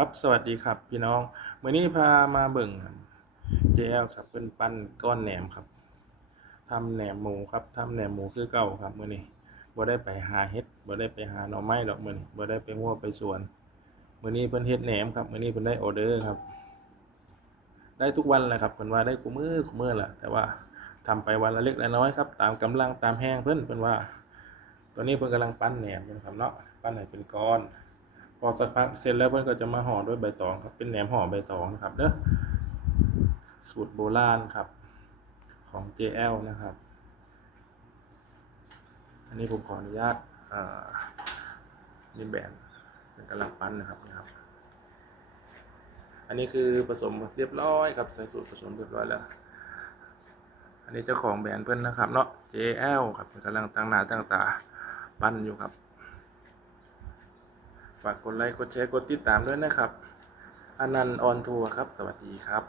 ครับ สวัสดีครับ พี่น้องมื้อนี้พามาเบิ่งครับ JL ครับเป็นปั้นก้อนแหนมครับทำแหนมหมูครับทำแหนมหมูคือเก่าครับมื้อนี้บ่ได้ไปหาเฮ็ดบ่ได้ไปหาหน่อไม้ดอกมื้อนี้บ่ได้ไปงัวไปสวนมื้อนี้เพิ่นเฮ็ดแหนมครับมื้อนี้เพิ่นได้ออเดอร์ครับ ได้ทุกวันแหละครับเพิ่นว่าได้คู่มือคู่มือแหละแต่ว่าทำไปวันละเล็กละน้อยครับตามกำลังตามแห้งเพิ่นเพิ่นว่า ตอนนี้เพิ่นกำลังปั้นแหนมอยู่ครับเนาะปั้นให้เป็นก้อน พอสักพักเสร็จแล้วเพื่อนก็จะมาห่อด้วยใบตองครับเป็นแหนมห่อใบตองนะครับเด้อสูตรโบราณครับ ของ JL นะครับ อันนี้ผมขออนุญาตนี่แบนเป็นกำลังปั้นนะครับนะครับ อันนี้คือผสมเรียบร้อยครับใส่สูตรผสมเรียบร้อยแล้ว อันนี้เจ้าของแบรนด์เพื่อนนะครับเนาะ JL ครับกำลังตั้งหน้าตั้งตาปั้นอยู่ครับ ฝากกดไลค์ กดแชร์ กดติดตามด้วยนะครับอนันต์ออนทัวร์ครับ สวัสดีครับ